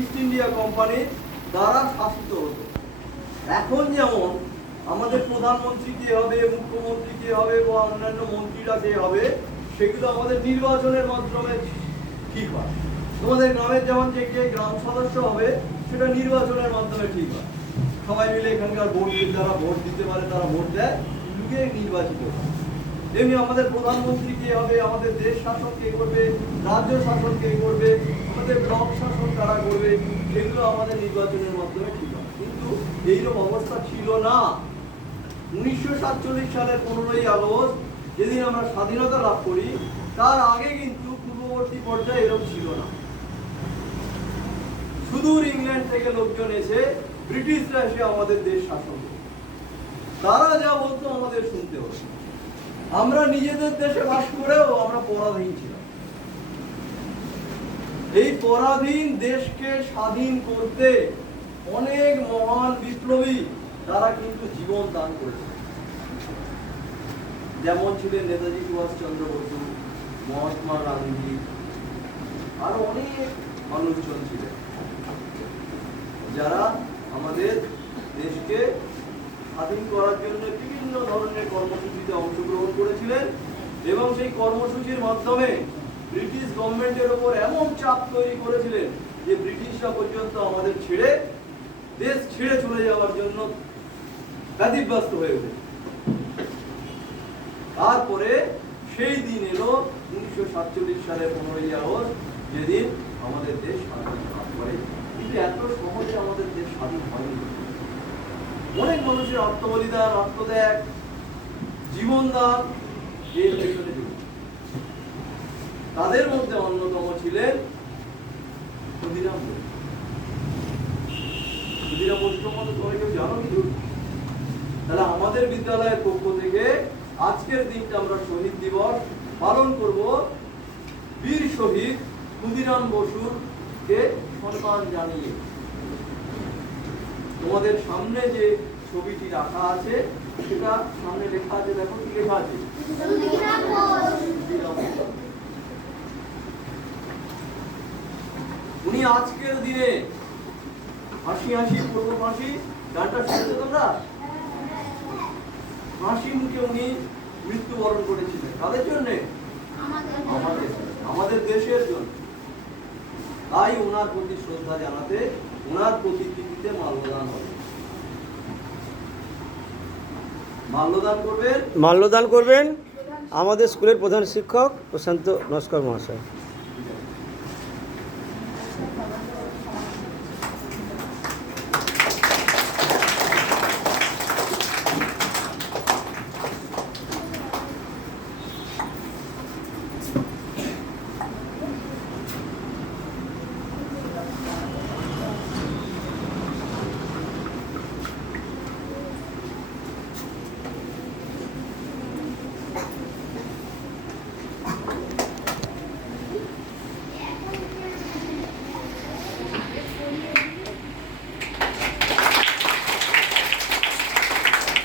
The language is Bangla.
ইস্ট ইন্ডিয়া কোম্পানির দ্বারা শাসিত হতো। এখন যেমন আমাদের প্রধানমন্ত্রী কে হবে, মুখ্যমন্ত্রী কে হবে বা অন্যান্য মন্ত্রীরা কে হবে, সেগুলো আমাদের নির্বাচনের মাধ্যমে ঠিক হয়। তোমাদের গ্রামের যেমন যে কে গ্রাম সদস্য হবে, সেটা নির্বাচনের মাধ্যমে ঠিক হয়। সবাই মিলে এখানকার যারা ভোট দিতে পারে তারা ভোট দেয়, লুকে নির্বাচিত হয়। এমনি আমাদের প্রধানমন্ত্রী কে হবে, আমাদের দেশ শাসন কে করবে, রাজ্য শাসন কে করবে, আমাদের ব্লক শাসন কারা করবে, সেগুলো আমাদের নির্বাচনের মাধ্যমে ঠিক হয়। কিন্তু এইরকম অবস্থা ছিল না। 1947 সালের 15ই আগস্ট যেদিন আমরা স্বাধীনতা লাভ করি, তার আগে কিন্তু পূর্ববর্তী পর্যায়ে এরকম ছিল না। সুদূর ইংল্যান্ড থেকে লোকজন এসে, ব্রিটিশরা এসে আমাদের দেশ শাসন করত। তারা যা বলতো আমাদের শুনতে হতো। আমরা নিজেদের দেশে বাস করেও আমরা পরাধীন ছিলাম। এই পরাধীন দেশকে স্বাধীন করতে অনেক মহান বিপ্লবী তারা কিন্তু জীবন দান করেছে। যেমন ছিলেন নেতাজি সুভাষচন্দ্র বসু, মহাত্মা গান্ধী, আরো অনেক মানুষজন ছিলেন যারা আমাদের দেশকে স্বাধীন করার জন্য বিভিন্ন ধরনের কর্মসূচিতে অংশগ্রহণ করেছিলেন এবং সেই কর্মসূচির মাধ্যমে ব্রিটিশ গভর্নমেন্টের উপর এমন চাপ তৈরি করেছিলেন যে ব্রিটিশরা পর্যন্ত আমাদের দেশ ছেড়ে চলে যাওয়ার জন্য ব্যতিব্যস্ত হয়ে উঠেছে। তারপরে সেই দিন এলো 1947 সালের 15ই আগস্ট, যেদিন আমাদের দেশ স্বাধীন লাভ করে। কিন্তু এত সহজে আমাদের দেশ স্বাধীন হয়নি। অনেক মানুষের আত্মবলিদান, আত্মত্যাগ, জীবনদান এর পেছনে জড়িত। তাদের মধ্যে অন্যতম ছিলেন ক্ষুদিরাম বসু। ক্ষুদিরাম বসু সম্বন্ধে তোমরা কেউ জানো কিছু? তাহলে আমাদের বিদ্যালয়ের পক্ষ থেকে আজকের দিনটা আমরা শহীদ দিবস পালন করব বীর শহীদ ক্ষুদিরাম বসুর কে সম্মান জানিয়ে। তোমাদের সামনে যে ছবিটি রাখা আছে, সেটা সামনে লেখা আছে, দেখো কি লেখা আছে? উনি আজকের দিনে হাসি হাসি পূর্ব ফাঁসি গানটা শুনতে তোমরা? হাসি মুখে উনি মৃত্যুবরণ করেছিলেন। কাদের জন্য? আমাদের দেশের জন্য। তাই ওনার প্রতি শ্রদ্ধা জানাতে ওনার প্রতিকৃতিতে মাল্যদান হবে। মাল্যদান করবেন আমাদের স্কুলের প্রধান শিক্ষক প্রশান্ত নস্কর মহাশয়।